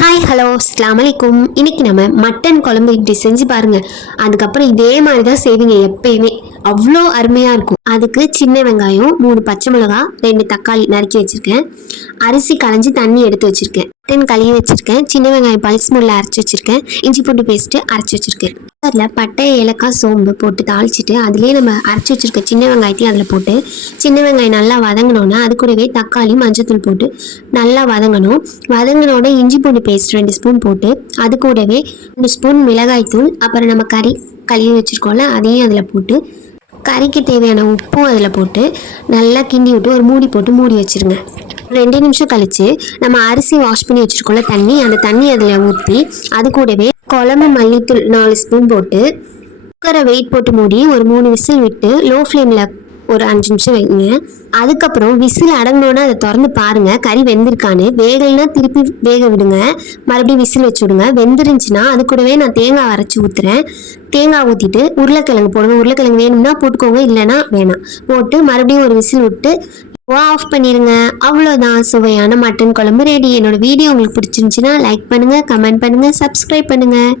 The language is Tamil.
ஹாய் ஹலோ அஸ்ஸலாமு அலைக்கும். இன்னைக்கு நம்ம மட்டன் குழம்பு இப்படி செஞ்சு பாருங்க. அதுக்கப்புறம் இதே மாதிரி தான் செய்வீங்க எப்பயுமே. அவ்வளோ அருமையாக இருக்கும். அதுக்கு சின்ன வெங்காயம், 3 பச்சை மிளகா, 2 தக்காளி நறுக்கி வச்சுருக்கேன். அரிசி களைஞ்சி தண்ணி எடுத்து வச்சுருக்கேன். மட்டன் கழுவி வச்சுருக்கேன். சின்ன வெங்காயம் பல்ஸ் மூடில் அரைச்சி வச்சுருக்கேன். இஞ்சி பூண்டு பேஸ்ட்டு அரைச்சி வச்சுருக்கேன். அதில் பட்டை, ஏலக்காய், சோம்பு போட்டு தாளிச்சிட்டு அதுலேயே நம்ம அரைச்சி வச்சுருக்க சின்ன வெங்காயத்தையும் அதில் போட்டு சின்ன வெங்காயம் நல்லா வதங்கினோன்னா அது கூடவே தக்காளி, மஞ்சத்தூள் போட்டு நல்லா வதங்கணும். வதங்கினோட இஞ்சி பூண்டு பேஸ்ட் 2 ஸ்பூன் போட்டு அது கூடவே 2 ஸ்பூன் மிளகாய்த்தூள், அப்புறம் நம்ம கறி கழுவி வச்சுருக்கோம்ல அதையும் அதில் போட்டு கறிக்கு தேவையான உப்பும் அதில் போட்டு நல்லா கிண்டி விட்டு ஒரு மூடி போட்டு மூடி வச்சுருங்க. 2 நிமிஷம் கழித்து நம்ம அரிசி வாஷ் பண்ணி வச்சுருக்கோம்ல தண்ணி, அந்த தண்ணி அதில் ஊற்றி அது கூடவே குழம்பு மல்லித்தூள் 4 ஸ்பூன் போட்டு குக்கரை வெயிட் போட்டு மூடி ஒரு 3 விசில் விட்டு லோ ஃப்ளேமில் ஒரு 5 நிமிஷம் வைங்க. அதுக்கப்புறம் விசில் அடங்கினோன்னா அதை திறந்து பாருங்கள் கறி வெந்திருக்கான்னு. வேகலைன்னா திருப்பி வேக விடுங்க, மறுபடியும் விசில் வச்சு விடுங்க. வெந்துருந்துச்சுன்னா அது கூடவே நான் தேங்காய் அரைச்சி ஊற்றுறேன். தேங்காய் ஊற்றிட்டு உருளைக்கிழங்கு போடுங்க. உருளைக்கிழங்கு வேணும்னா போட்டுக்கோங்க, இல்லைன்னா வேணாம். போட்டு மறுபடியும் ஒரு விசில் விட்டு ஆஃப் பண்ணிடுங்க. அவ்வளோதான், சுவையான மட்டன் குழம்பு ரெடி. என்னோட வீடியோ உங்களுக்கு பிடிச்சிருந்துச்சுன்னா லைக் பண்ணுங்கள், கமெண்ட் பண்ணுங்கள், சப்ஸ்கிரைப் பண்ணுங்கள்.